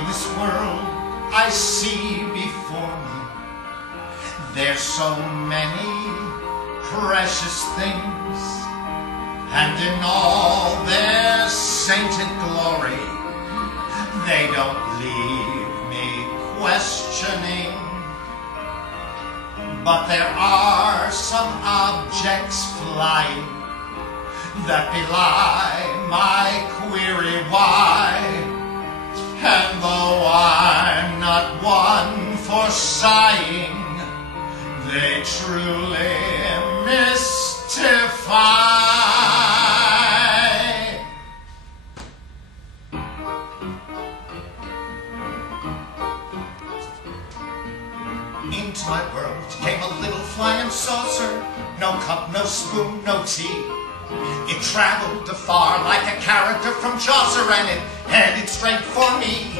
In this world I see before me, there's so many precious things, and in all their sainted glory, they don't leave me questioning. But there are some objects flying that belie my query why. And though I'm not one for sighing, they truly mystify. Into my world came a little flying saucer, no cup, no spoon, no tea. It traveled afar like a character from Chaucer, and it headed straight for me.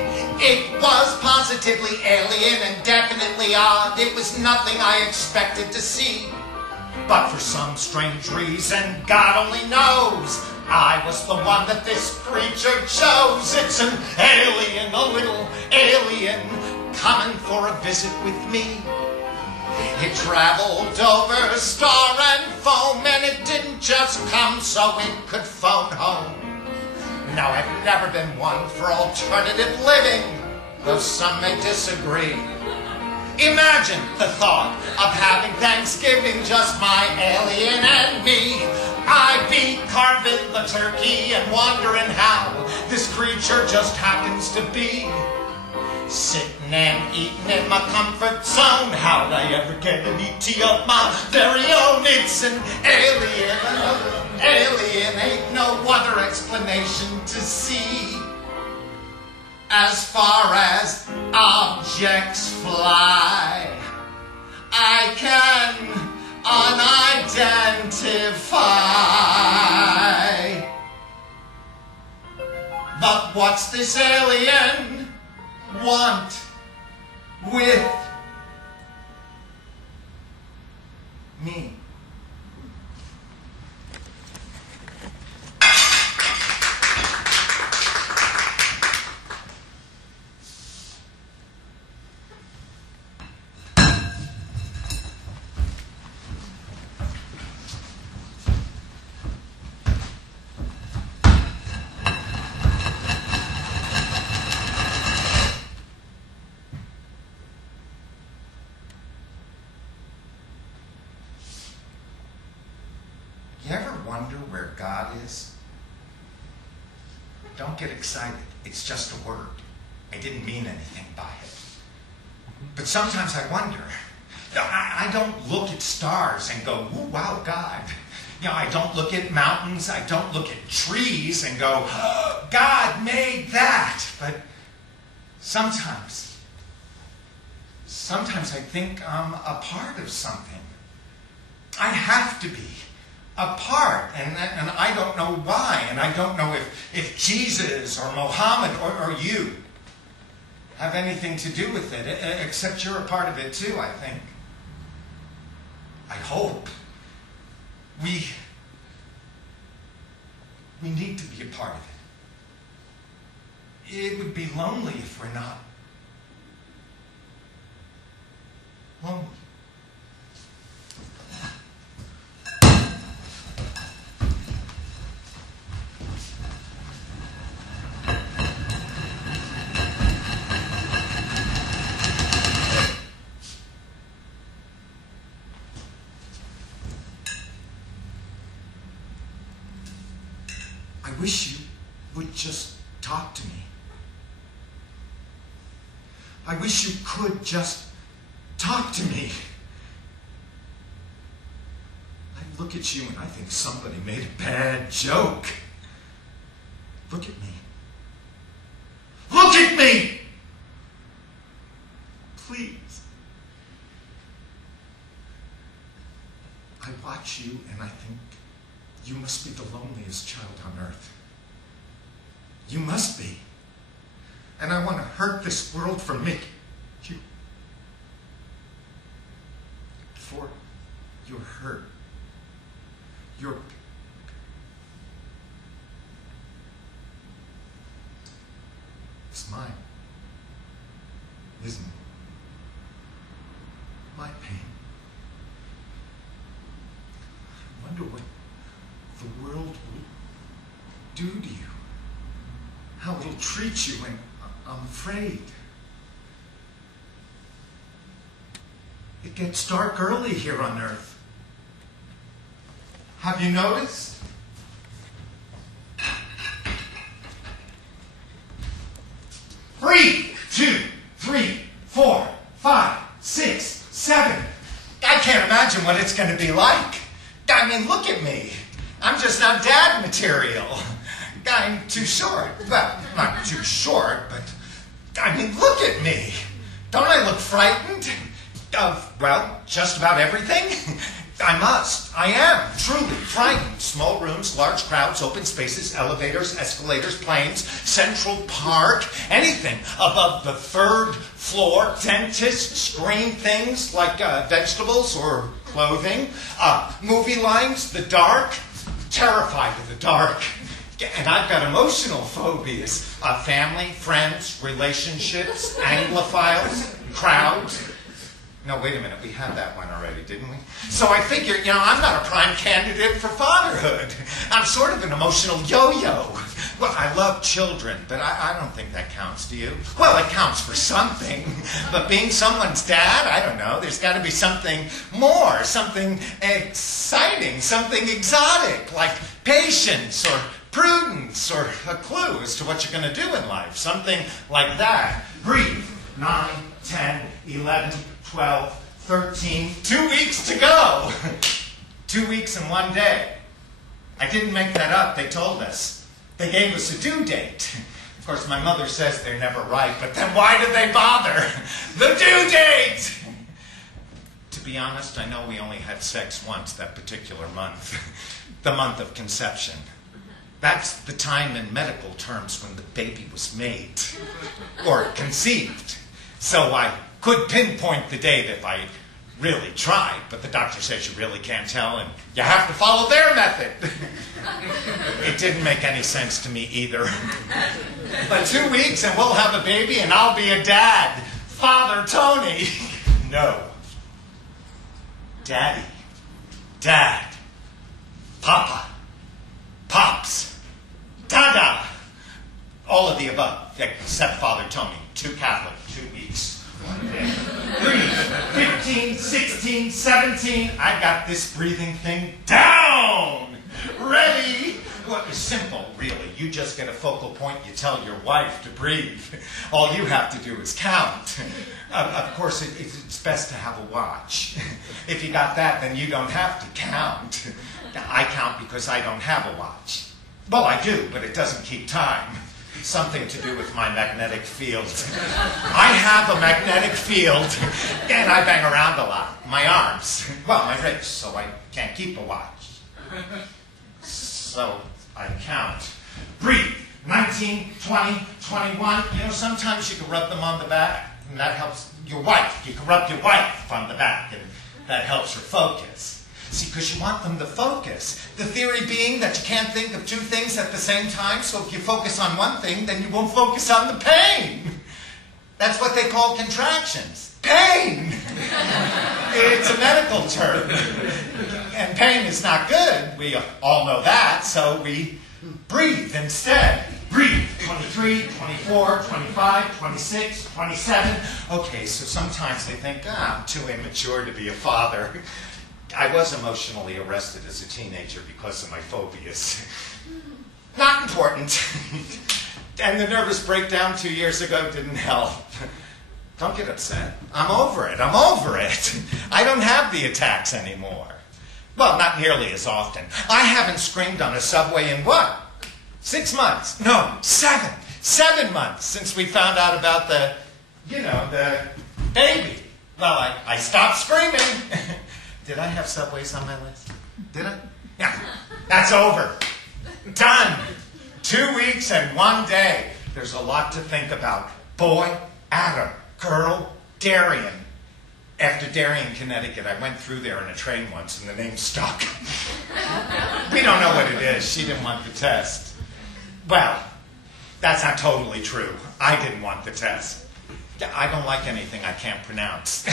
It was positively alien and definitely odd. It was nothing I expected to see. But for some strange reason, God only knows, I was the one that this creature chose. It's an alien, a little alien, coming for a visit with me. It traveled over star and foam, and it didn't just come so it could phone home. Now, I've never been one for alternative living, though some may disagree. Imagine the thought of having Thanksgiving, just my alien and me. I'd be carving the turkey and wondering how this creature just happens to be sitting and eating in my comfort zone. How'd I ever get an ET of my very own? It's an alien, alien, ain't no other explanation to see. As far as objects fly, I can unidentify. But what's this alien want with me? You ever wonder where God is? Don't get excited. It's just a word. I didn't mean anything by it. But sometimes I wonder. I don't look at stars and go, "Ooh, wow, God." I don't look at mountains. I don't look at trees and go, "Oh, God made that." But sometimes I think I'm a part of something. I have to be a part, and I don't know why, and I don't know if Jesus or Mohammed or you have anything to do with it, except you're a part of it too, I think. I hope. We need to be a part of it. It would be lonely if we're not lonely. I wish you would just talk to me. I wish you could just talk to me. I look at you and I think somebody made a bad joke. Look at me. Look at me! Please. I watch you and I think, you must be the loneliest child on earth. You must be. And I want to hurt this world for making you. For your hurt. Your it's mine. do to you, how it'll treat you, and I'm afraid. It gets dark early here on Earth. Have you noticed? 3, 2, 3, 4, 5, 6, 7. I can't imagine what it's going to be like. I mean, look at me. I'm just not dad material. I'm too short. Well, not too short, but I mean, look at me. Don't I look frightened? Of, well, just about everything? I must. I am truly frightened. Small rooms, large crowds, open spaces, elevators, escalators, planes, Central Park, anything above the 3rd floor, dentists, screen things like vegetables or clothing, movie lines, the dark, terrified of the dark. And I've got emotional phobias. Family, friends, relationships, Anglophiles, crowds. No, wait a minute. We had that one already, didn't we? So I figure, I'm not a prime candidate for fatherhood. I'm sort of an emotional yo-yo. Well, I love children, but I don't think that counts, do you? Well, it counts for something. But being someone's dad, I don't know. There's got to be something more, something exciting, something exotic, like patience or prudence or a clue as to what you're going to do in life. Something like that. Breathe. 9, 10, 11, 12, 13, 2 weeks to go. 2 weeks and 1 day. I didn't make that up. They told us. They gave us a due date. Of course, my mother says they're never right, but then why did they bother? The due date! To be honest, I know we only had sex once that particular month. The month of conception. That's the time in medical terms when the baby was made. Or conceived. So I could pinpoint the date if I really tried, but the doctor says you really can't tell, and you have to follow their method. It didn't make any sense to me either. But 2 weeks and we'll have a baby and I'll be a dad. Father Tony. No. Daddy. Dad. Papa. Pops. Dada. All of the above, except Father Tony. 2 Catholic, 2 weeks. 3, 15, 16, 17. I got this breathing thing down. Ready? Well, it's simple, really. You just get a focal point. You tell your wife to breathe. All you have to do is count. Of course, it's best to have a watch. If you got that, then you don't have to count. I count because I don't have a watch. Well, I do, but it doesn't keep time. Something to do with my magnetic field. I have a magnetic field, and I bang around a lot. My arms, well, my wrists, so I can't keep a watch. So I count. Breathe. 19, 20, 21. Sometimes you can rub them on the back, and that helps your wife. You can rub your wife on the back, and that helps her focus. See, because you want them to focus. The theory being that you can't think of 2 things at the same time, so if you focus on one thing, then you won't focus on the pain. That's what they call contractions. Pain! It's a medical term. And pain is not good. We all know that, so we breathe instead. Breathe. 23, 24, 25, 26, 27. Okay, so sometimes they think, I'm too immature to be a father. I was emotionally arrested as a teenager because of my phobias. Not important. And the nervous breakdown 2 years ago didn't help. Don't get upset. I'm over it. I'm over it. I don't have the attacks anymore. Well, not nearly as often. I haven't screamed on a subway in what? 6 months. No, 7. 7 months since we found out about the baby. Well, I stopped screaming. Did I have subways on my list? Did I? Yeah. That's over. Done. 2 weeks and 1 day. There's a lot to think about. Boy, Adam, girl, Darien. After Darien, Connecticut, I went through there in a train once and the name stuck. We don't know what it is. She didn't want the test. Well, that's not totally true. I didn't want the test. I don't like anything I can't pronounce.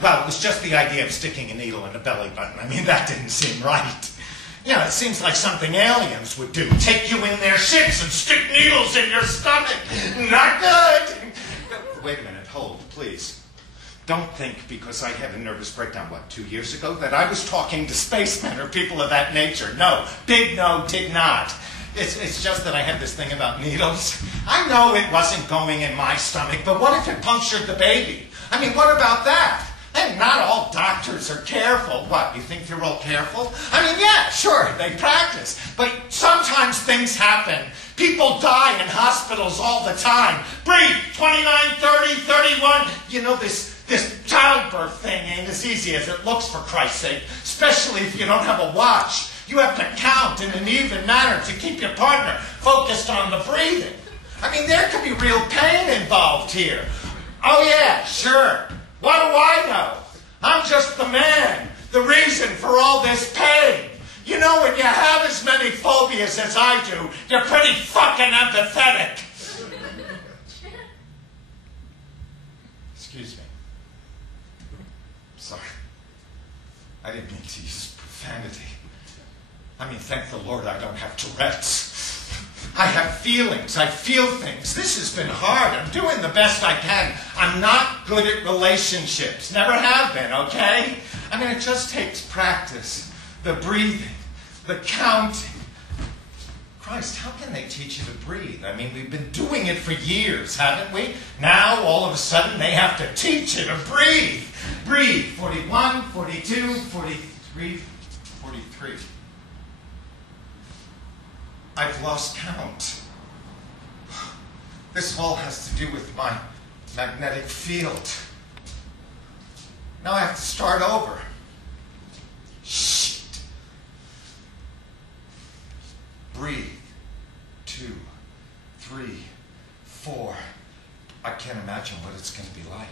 Well, it was just the idea of sticking a needle in a belly button. I mean, that didn't seem right. You know, it seems like something aliens would do. Take you in their ships and stick needles in your stomach. Not good. Wait a minute, hold, please. Don't think because I had a nervous breakdown, 2 years ago, that I was talking to spacemen or people of that nature. No, did not. It's just that I had this thing about needles. I know it wasn't going in my stomach, but what if it punctured the baby? I mean, what about that? And not all doctors are careful. What, you think they're all careful? I mean, yeah, sure, they practice. But sometimes things happen. People die in hospitals all the time. Breathe, 29, 30, 31. You know, this childbirth thing ain't as easy as it looks, for Christ's sake. Especially if you don't have a watch. You have to count in an even manner to keep your partner focused on the breathing. I mean, there could be real pain involved here. Oh yeah, sure. What do I know? I'm just the man, the reason for all this pain. You know, when you have as many phobias as I do, you're pretty fucking empathetic. Excuse me. Sorry. I didn't mean to use profanity. I mean, thank the Lord I don't have Tourette's. I have feelings. I feel things. This has been hard. I'm doing the best I can. I'm not good at relationships. Never have been, okay? I mean, it just takes practice. The breathing. The counting. Christ, how can they teach you to breathe? I mean, we've been doing it for years, haven't we? Now, all of a sudden, they have to teach you to breathe. Breathe. 41, 42, 43, 43. I've lost count. This all has to do with my magnetic field. Now I have to start over. Shit. Breathe. 2, 3, 4. I can't imagine what it's going to be like.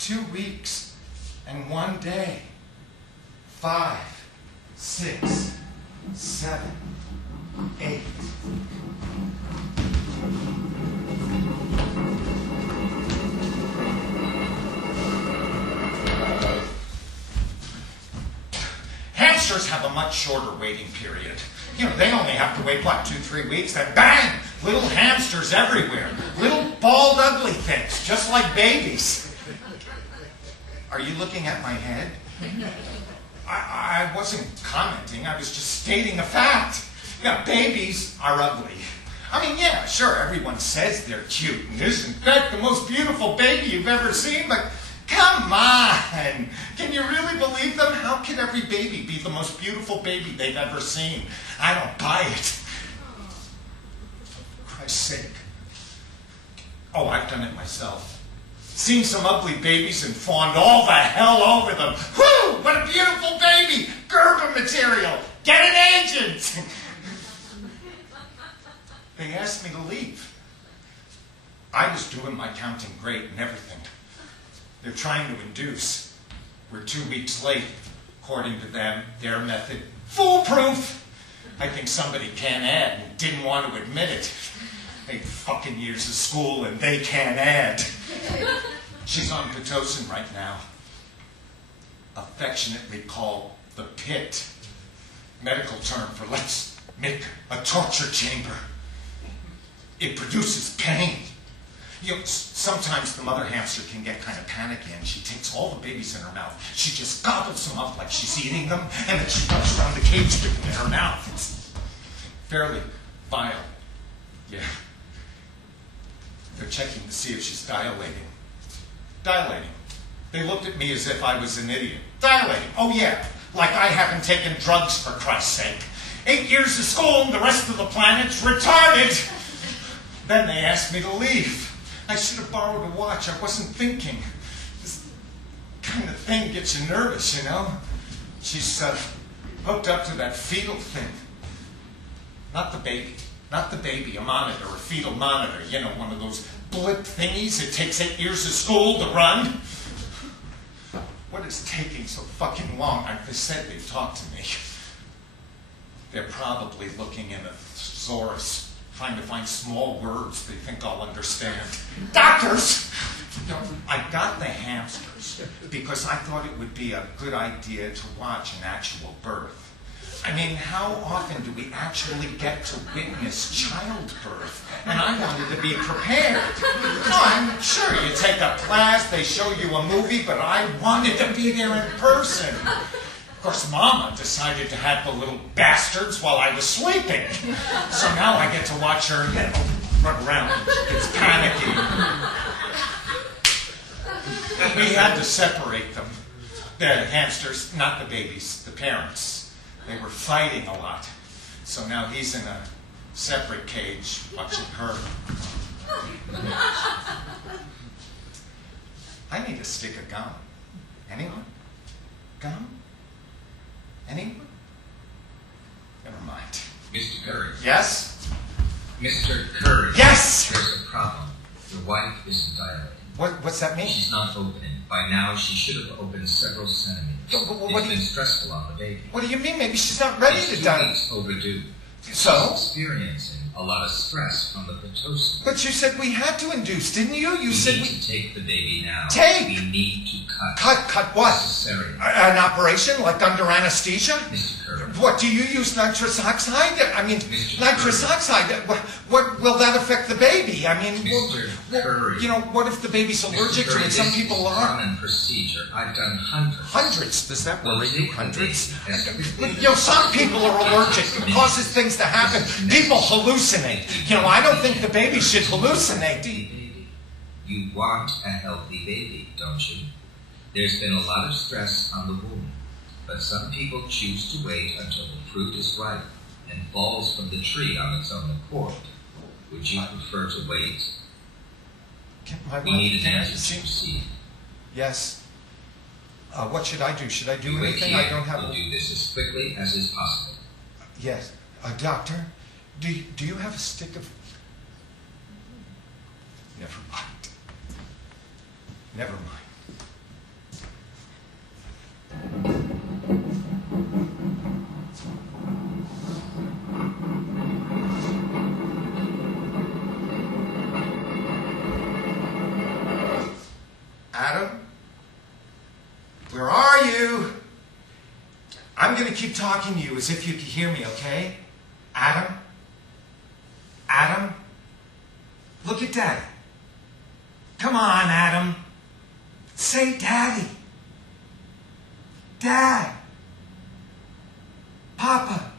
2 weeks and 1 day. 5, 6, 7, 8. Hamsters have a much shorter waiting period. You know, they only have to wait, 2-3 weeks, then bang! Little hamsters everywhere. Little bald ugly things, just like babies. Are you looking at my head? I wasn't commenting, I was just stating a fact. Yeah, babies are ugly. I mean, yeah, sure, everyone says they're cute, and isn't that the most beautiful baby you've ever seen? But come on! Can you really believe them? How can every baby be the most beautiful baby they've ever seen? I don't buy it. For Christ's sake. Oh, I've done it myself. Seen some ugly babies and fawned all the hell over them. Whew! What a beautiful baby! Gerber material! Get an agent! They asked me to leave. I was doing my counting great and everything. They're trying to induce. We're 2 weeks late, according to them, their method. Foolproof! I think somebody can't add and didn't want to admit it. 8 fucking years of school and they can't add. She's on Pitocin right now. Affectionately called the pit. Medical term for let's make a torture chamber. It produces pain. You know, sometimes the mother hamster can get kind of panicky and she takes all the babies in her mouth. She just gobbles them up like she's eating them, and then she runs around the cage with them in her mouth. It's fairly vile. Yeah. They're checking to see if she's dilating. Dilating. They looked at me as if I was an idiot. Dilating. Oh yeah. Like I haven't taken drugs, for Christ's sake. 8 years of school and the rest of the planet's retarded. Then they asked me to leave. I should have borrowed a watch. I wasn't thinking. This kind of thing gets you nervous, you know? She's hooked up to that fetal thing. Not the baby. Not the baby. A monitor, a fetal monitor. You know, one of those blip thingies it takes 8 years of school to run. What is taking so fucking long? They said they've talked to me. They're probably looking in a thesaurus, trying to find small words they think I'll understand. Doctors! No, I got the hamsters because I thought it would be a good idea to watch an actual birth. I mean, how often do we actually get to witness childbirth? And I wanted to be prepared. No, I'm sure you take a class, they show you a movie, but I wanted to be there in person. Of course, Mama decided to have the little bastards while I was sleeping. So now I get to watch her run around. It's panicky. We had to separate them. The hamsters, not the babies, the parents. They were fighting a lot. So now he's in a separate cage watching her. I need a stick of gum. Anyone? Gum? Anyone? Never mind. Mr. Curry. Yes? Mr. Curry. Yes! There's a problem. Your wife isn't dilating. What's that mean? She's not opening. By now, she should have opened several centimeters. It's been stressful on the baby. What do you mean? Maybe she's not ready to die. It's 2 weeks overdue. So? She's experiencing a lot of stress from the Pitocin. But you said we had to induce, didn't you? You said we need to take the baby now. Take? We need to cut. Cut what? Cesarean. An operation, like under anesthesia? Mr. Curry. What, do you use nitrous oxide? I mean, Mr. nitrous Curry. oxide, what will that affect the baby? I mean, Mr. Curry. You know, what if the baby's allergic to it? Some people are. Common procedure. I've done hundreds. Hundreds? Does that worry you? Hundreds? Yes. You know, some people are allergic. It causes things to happen. People hallucinate. You know, I don't think the baby should hallucinate. You want a healthy baby, don't you? There's been a lot of stress on the womb, but some people choose to wait until the fruit is ripe and falls from the tree on its own accord. Would you prefer to wait? We need an antigen. Yes. What should I do? Should I do You wait anything? here. I don't have. We'll do this as quickly as is possible. Yes. Doctor, do you have a stick of... Never mind. Never mind. Adam? Where are you? I'm going to keep talking to you as if you could hear me, okay? Adam? Adam? Look at Daddy. Come on, Adam. Say Daddy. Dad. Papa.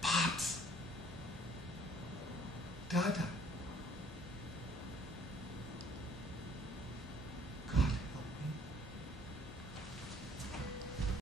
Pops. Dada.